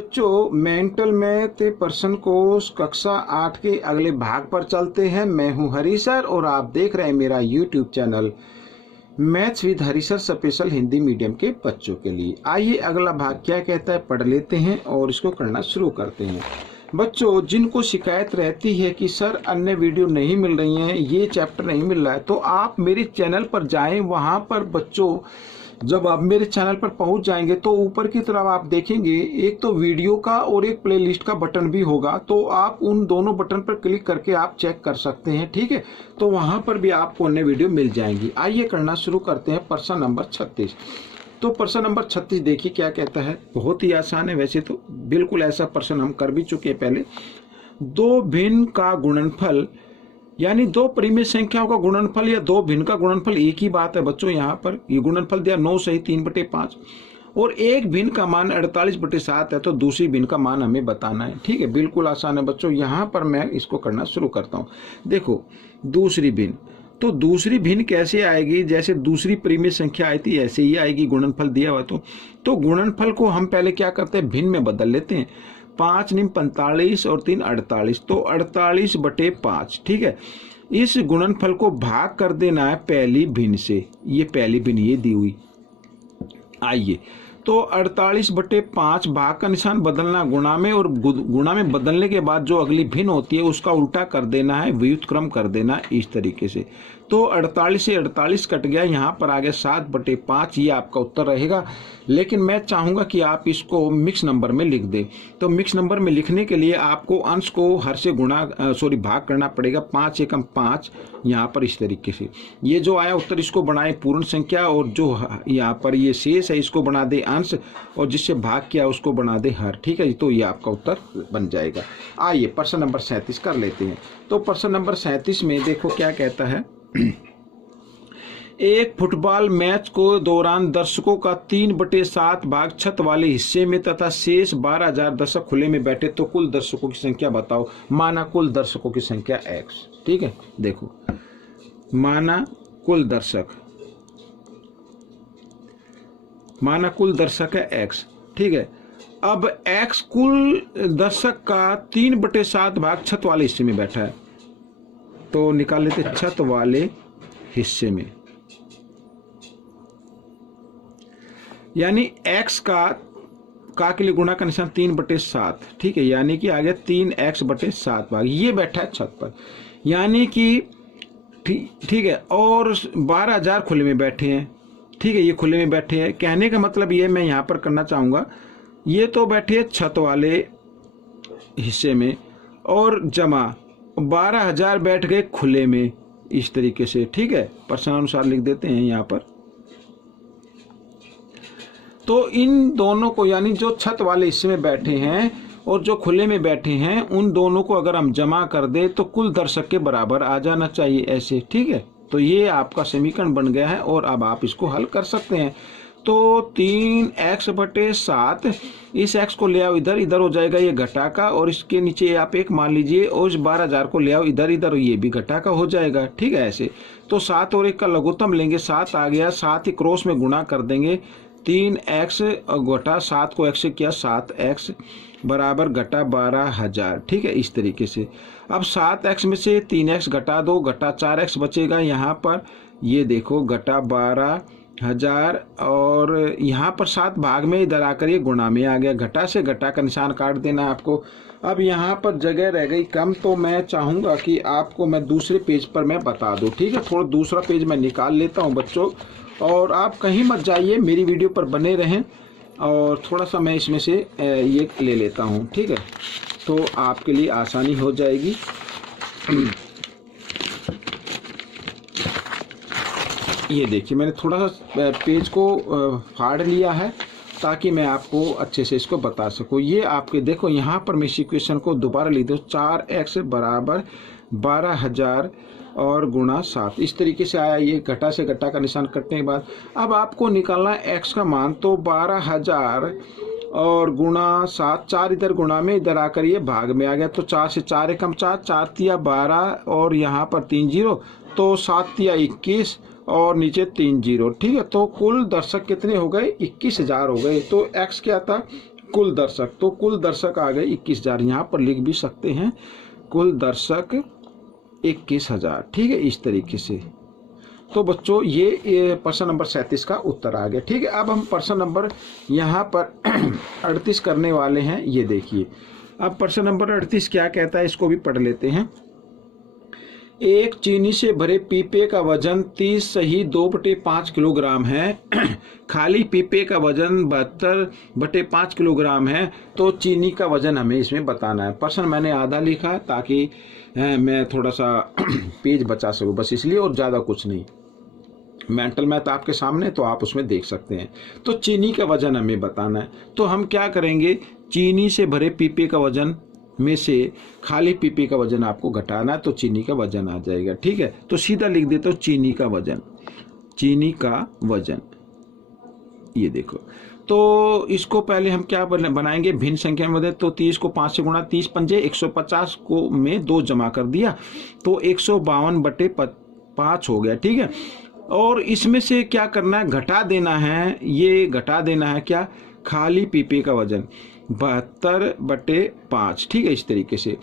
बच्चों, mental math person course कक्षा 8 के अगले भाग पर चलते हैं। मैं हूं हरी सर और आप देख रहे हैं मेरा YouTube channel maths with Hari sir special Hindi medium के बच्चों के लिए। आइए अगला भाग क्या कहता है पढ़ लेते हैं और इसको करना शुरू करते हैं। बच्चों, जिनको शिकायत रहती है कि सर अन्य वीडियो नहीं मिल रही हैं, ये चैप्टर नहीं मिल रहा है, तो आप मेरे चैनल पर जाएं। वहाँ पर बच्चों जब आप मेरे चैनल पर पहुंच जाएंगे तो ऊपर की तरफ आप देखेंगे एक तो वीडियो का और एक प्लेलिस्ट का बटन भी होगा, तो आप उन दोनों बटन पर क्लिक करके आप चेक कर सकते हैं। ठीक है, तो वहां पर भी आपको अन्य वीडियो मिल जाएंगी। आइए करना शुरू करते हैं प्रश्न नंबर 36। तो प्रश्न नंबर 36 देखिए क्या कहता है। बहुत ही आसान है, वैसे तो बिल्कुल ऐसा प्रश्न हम कर भी चुके हैं पहले। दो भिन्न का गुणनफल यानी दो परिमेय संख्याओं का गुणनफल या दो भिन्न का गुणनफल एक ही बात है बच्चों। यहाँ पर ये गुणनफल दिया 9 सही 3/5 और एक भिन्न का मान 48/7 है, तो दूसरी भिन्न का मान हमें बताना है। ठीक है, बिल्कुल आसान है बच्चों। यहाँ पर मैं इसको करना शुरू करता हूँ। देखो, दूसरी भिन्न, तो दूसरी भिन्न कैसे आएगी? जैसे दूसरी परिमेय संख्या आई थी ऐसे ही आएगी, गुणनफल दिया हुआ तो गुणनफल को हम पहले क्या करते हैं, भिन्न में बदल लेते हैं। 5 × 45 और 3 48, तो 48/5। ठीक है, इस गुणनफल को भाग कर देना है पहली भिन्न से। ये पहली भिन्न ये दी हुई। आइए, तो 48/5 भाग का निशान बदलना गुणा में, और गुणा में बदलने के बाद जो अगली भिन्न होती है उसका उल्टा कर देना है, व्युत्क्रम कर देना है इस तरीके से। तो 48 से 48 कट गया, यहाँ पर आ गया 7/5। ये आपका उत्तर रहेगा। लेकिन मैं चाहूंगा कि आप इसको मिक्स नंबर में लिख दें। तो मिक्स नंबर में लिखने के लिए आपको अंश को हर से भाग करना पड़ेगा। 5 × 5 यहाँ पर इस तरीके से। ये जो आया उत्तर इसको बनाए पूर्ण संख्या, और जो यहाँ पर ये शेष है इसको बना दे अंश, और जिससे भाग किया उसको बना दे हर। ठीक है, तो ये आपका उत्तर बन जाएगा। आइए प्रश्न नंबर 37 कर लेते हैं। तो प्रश्न नंबर 37 में देखो क्या कहता है। एक फुटबॉल मैच को दौरान दर्शकों का 3/7 भाग छत वाले हिस्से में तथा शेष 12,000 दर्शक खुले में बैठे, तो कुल दर्शकों की संख्या बताओ। माना कुल दर्शकों की संख्या x। ठीक है, देखो, माना कुल दर्शक है x। ठीक है, अब x कुल दर्शक का 3/7 भाग छत वाले हिस्से में बैठा है, तो निकाल लेते छत वाले हिस्से में। यानी x का के लिए गुणा का निशान 3/7। ठीक है, यानी कि आ गया 3x/7 भाग। ये बैठा है छत पर, यानी कि ठीक है, और 12,000 खुले में बैठे हैं। ठीक है, ये खुले में बैठे हैं। कहने का मतलब ये मैं यहाँ पर करना चाहूँगा, ये तो बैठे है छत वाले हिस्से में, और जमा 12,000 बैठ गए खुले में इस तरीके से। ठीक है, प्रश्नानुसार लिख देते हैं यहाँ पर। तो इन दोनों को, यानी जो छत वाले हिस्से में बैठे हैं और जो खुले में बैठे हैं, उन दोनों को अगर हम जमा कर दे तो कुल दर्शक के बराबर आ जाना चाहिए ऐसे। ठीक है, तो ये आपका समीकरण बन गया है और अब आप इसको हल कर सकते हैं। तो 3x/7, इस x को ले आओ इधर, इधर हो जाएगा ये घटा का, और इसके नीचे आप एक मान लीजिए, और इस 12,000 को ले आओ इधर, इधर ये भी घटा का हो जाएगा। ठीक है, ऐसे। तो 7 और 1 का लघुत्तम लेंगे, 7 आ गया, 7 ही क्रॉस में गुणा कर देंगे। 3x घटा 7 को x से किया, 7x बराबर घटा 12,000। ठीक है, इस तरीके से। अब 7x में से 3x घटा दो, घटा 4x बचेगा यहाँ पर। ये देखो, घटा 12,000, और यहाँ पर 7 भाग में इधर आकर ये गुणा में आ गया। घटा से घटा का निशान काट देना आपको। अब यहाँ पर जगह रह गई कम, तो मैं चाहूँगा कि आपको मैं दूसरे पेज पर मैं बता दूँ। ठीक है, थोड़ा दूसरा पेज मैं निकाल लेता हूँ बच्चों, और आप कहीं मत जाइए, मेरी वीडियो पर बने रहें। और थोड़ा सा मैं इसमें से ये ले लेता हूँ। ठीक है, तो आपके लिए आसानी हो जाएगी। ये देखिए, मैंने थोड़ा सा पेज को फाड़ लिया है ताकि मैं आपको अच्छे से इसको बता सकूँ। ये आपके देखो, यहाँ पर मैं इस इक्वेशन को दोबारा लिख दूँ। 4x बराबर 12,000 और गुणा 7, इस तरीके से आया। ये घटा से घटा का निशान कटने के बाद अब आपको निकालना है x का मान। तो 12,000 और गुणा 7, 4 इधर गुणा में, इधर आकर ये भाग में आ गया। तो 4 से 4 एकम 4, 4 तिया 12, और यहाँ पर 3 0, तो 7 तिया 21, और नीचे 3 0। ठीक है, तो कुल दर्शक कितने हो गए? 21,000 हो गए। तो x क्या था? कुल दर्शक, तो कुल दर्शक आ गए 21,000, यहाँ पर लिख भी सकते हैं कुल दर्शक 21,000। ठीक है, इस तरीके से। तो बच्चों ये प्रश्न नंबर 37 का उत्तर आ गया। ठीक है, अब हम प्रश्न नंबर यहाँ पर 38 करने वाले हैं। ये देखिए, अब प्रश्न नंबर 38 क्या कहता है, इसको भी पढ़ लेते हैं। एक चीनी से भरे पीपे का वजन 30 सही 2/5 किलोग्राम है। खाली पीपे का वजन 72/5 किलोग्राम है। तो चीनी का वजन हमें इसमें बताना है। प्रश्न मैंने आधा लिखा ताकि मैं थोड़ा सा पेज बचा सकूं, बस इसलिए, और ज़्यादा कुछ नहीं। मेंटल मैथ आपके सामने, तो आप उसमें देख सकते हैं। तो चीनी का वजन हमें बताना है। तो हम क्या करेंगे, चीनी से भरे पीपे का वजन में से खाली पीपे का वजन आपको घटाना है, तो चीनी का वजन आ जाएगा। ठीक है, तो सीधा लिख देते हो चीनी का वजन। चीनी का वजन ये देखो, तो इसको पहले हम क्या बनाएंगे, भिन्न संख्या में बदले। तो 30 को 5 से गुणा, 30 पंजे 150 को में 2 जमा कर दिया, तो 152/5 हो गया। ठीक है, और इसमें से क्या करना है, घटा देना है। ये घटा देना है क्या, खाली पीपे का वजन 72/5। ठीक है, इस तरीके से।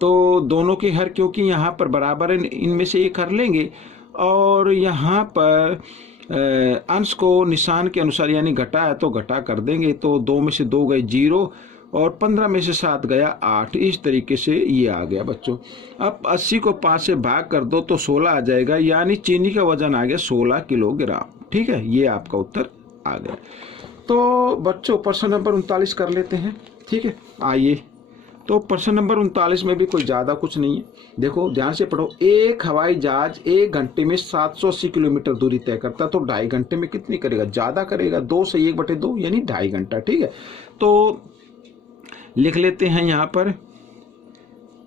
तो दोनों के हर, क्योंकि यहाँ पर बराबर है, इनमें से एक हर लेंगे, और यहाँ पर अंश को निशान के अनुसार यानी घटा है तो घटा कर देंगे। तो 2 में से 2 गए 0, और 15 में से 7 गया 8। इस तरीके से ये आ गया बच्चों। अब 80 को 5 से भाग कर दो तो 16 आ जाएगा, यानी चीनी का वजन आ गया 16 किलोग्राम। ठीक है, ये आपका उत्तर आ गया। तो बच्चों प्रश्न नंबर 39 कर लेते हैं। ठीक है, आइए। तो प्रश्न नंबर 39 में भी कोई ज़्यादा कुछ नहीं है। देखो ध्यान से पढ़ो। एक हवाई जहाज 1 घंटे में 780 किलोमीटर दूरी तय करता, तो 2.5 घंटे में कितनी करेगा, ज़्यादा करेगा, 2 से 1/2 यानी 2.5 घंटा। ठीक है, तो लिख लेते हैं यहाँ पर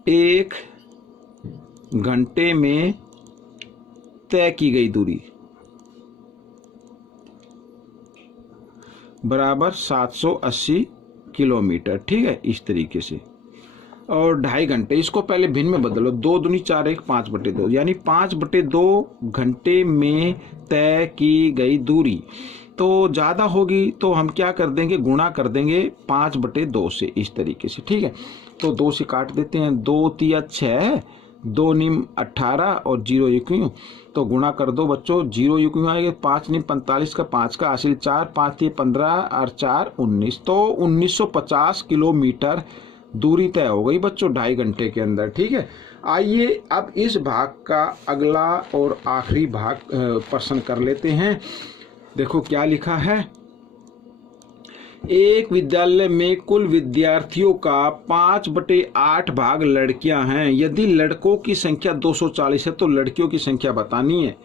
1 घंटे में तय की गई दूरी बराबर 780 किलोमीटर। ठीक है, इस तरीके से। और 2.5 घंटे, इसको पहले भिन्न में बदलो। 2 दूनी 4 1 5/2, यानी 5/2 घंटे में तय की गई दूरी। तो ज़्यादा होगी तो हम क्या कर देंगे, गुणा कर देंगे 5/2 से, इस तरीके से। ठीक है, तो 2 से काट देते हैं। 2 तिया 6, 2 निम 18 और 0 1 तो गुणा कर दो बच्चों। 0 1 आएगा, 5 निम 45 का 5 का हासिल 4, 5 तिया 15 और 4 19, तो 1950 किलोमीटर दूरी तय हो गई बच्चों 2.5 घंटे के अंदर। ठीक है, आइए अब इस भाग का अगला और आखिरी भाग प्रश्न कर लेते हैं। देखो क्या लिखा है। एक विद्यालय में कुल विद्यार्थियों का 5/8 भाग लड़कियां हैं। यदि लड़कों की संख्या 240 है तो लड़कियों की संख्या बतानी है।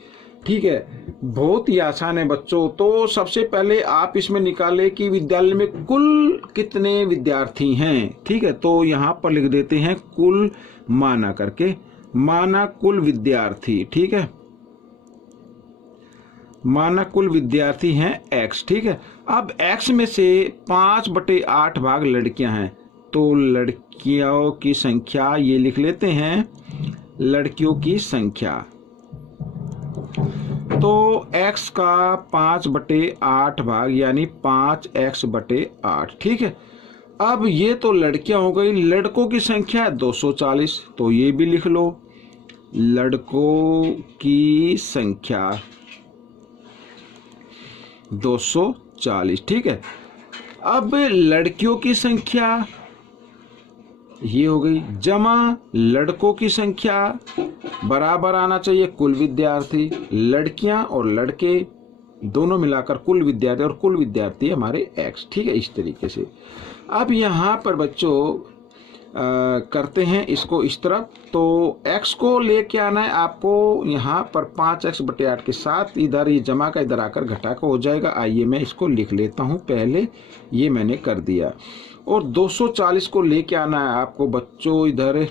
ठीक है, बहुत ही आसान है बच्चों। तो सबसे पहले आप इसमें निकाले कि विद्यालय में कुल कितने विद्यार्थी हैं। ठीक है, तो यहाँ पर लिख देते हैं कुल, माना करके, माना कुल विद्यार्थी। ठीक है, माना कुल विद्यार्थी हैं x। ठीक है, अब x में से 5/8 भाग लड़कियां हैं, तो लड़कियों की संख्या ये लिख लेते हैं, लड़कियों की संख्या। तो x का 5/8 भाग यानी 5x/8। ठीक है, अब ये तो लड़कियां हो गई। लड़कों की संख्या है 240, तो ये भी लिख लो, लड़कों की संख्या 240। ठीक है, अब लड़कियों की संख्या ये हो गई, जमा लड़कों की संख्या बराबर आना चाहिए कुल विद्यार्थी। लड़कियां और लड़के दोनों मिलाकर कुल विद्यार्थी, और कुल विद्यार्थी हमारे x। ठीक है, इस तरीके से। अब यहाँ पर बच्चों करते हैं इसको इस तरफ। तो x को लेके आना है आपको यहाँ पर 5x/8 के साथ, इधर ये जमा का इधर आकर घटा का हो जाएगा। आइए मैं इसको लिख लेता हूँ पहले, ये मैंने कर दिया। और 240 को लेके आना है आपको बच्चों, इधर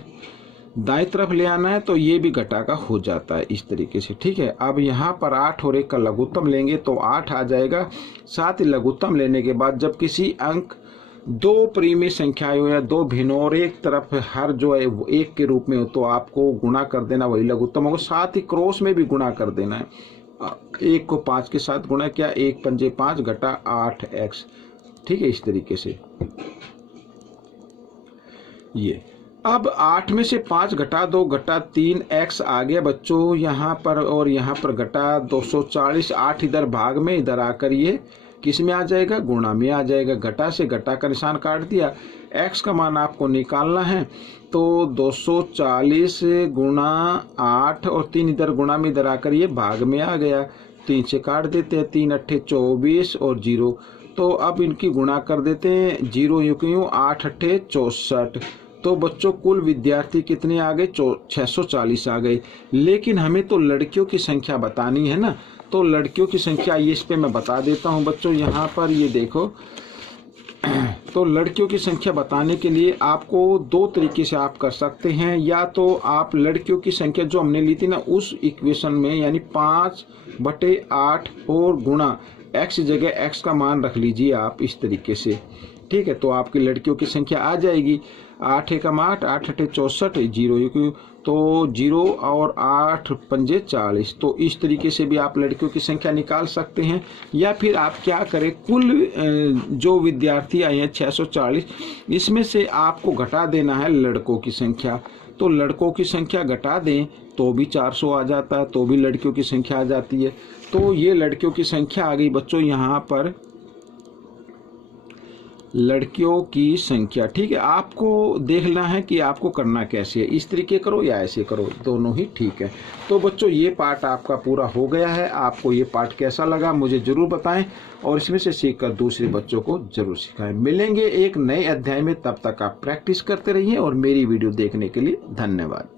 दाएं तरफ ले आना है, तो ये भी घटा का हो जाता है इस तरीके से। ठीक है, अब यहाँ पर 8 और 1 का लघुत्तम लेंगे तो 8 आ जाएगा। साथ ही लघुत्तम लेने के बाद जब किसी अंक 2 परिमेय संख्याएं हो या 2 भिन्न और एक तरफ हर जो है वो 1 के रूप में हो, तो आपको गुणा कर देना, वही लघुत्तम होगा। साथ ही क्रॉस में भी गुणा कर देना है। 1 को 5 के साथ गुणा किया, 1 पंजे 5 घटा 8x, ठीक है, इस तरीके से। ये अब 8 में से 5 घटा 2 घटा 3 x आ गया बच्चों यहाँ पर, और यहाँ पर घटा 240। 8 इधर भाग में, इधर आकर ये किस में आ जाएगा, गुणा में आ जाएगा। घटा से घटा का निशान काट दिया। x का मान आपको निकालना है, तो 240 गुणा 8 और 3 इधर गुणा में, इधर आकर ये भाग में आ गया। 3 से काट देते हैं, 3 अट्ठे 24 और 0। तो अब इनकी गुणा कर देते हैं, 0 यूं क्यों, 8 अट्ठे 64। तो बच्चों कुल विद्यार्थी कितने आ गए, 640 आ गए। लेकिन हमें तो लड़कियों की संख्या बतानी है ना, तो लड़कियों की संख्या ये इस पे मैं बता देता हूँ बच्चों। यहाँ पर ये देखो, तो लड़कियों की संख्या बताने के लिए आपको 2 तरीके से आप कर सकते हैं। या तो आप लड़कियों की संख्या जो हमने ली थी ना उस इक्वेशन में, यानी 5/8 और गुणा x जगह x का मान रख लीजिए आप इस तरीके से, ठीक है। तो आपकी लड़कियों की संख्या आ जाएगी 8 एकम 8, 8 अठे 64, 0 तो 0 और 8 पंजे 40। तो इस तरीके से भी आप लड़कियों की संख्या निकाल सकते हैं। या फिर आप क्या करें, कुल जो विद्यार्थी आए हैं 640, इसमें से आपको घटा देना है लड़कों की संख्या। तो लड़कों की संख्या घटा दें तो भी 400 आ जाता है, तो भी लड़कियों की संख्या आ जाती है। तो ये लड़कियों की संख्या आ गई बच्चों, यहाँ पर लड़कियों की संख्या, ठीक है। आपको देखना है कि आपको करना कैसे है, इस तरीके करो या ऐसे करो, दोनों ही ठीक है। तो बच्चों ये पार्ट आपका पूरा हो गया है। आपको ये पार्ट कैसा लगा मुझे ज़रूर बताएं, और इसमें से सीखकर दूसरे बच्चों को ज़रूर सिखाएं। मिलेंगे एक नए अध्याय में, तब तक आप प्रैक्टिस करते रहिए, और मेरी वीडियो देखने के लिए धन्यवाद।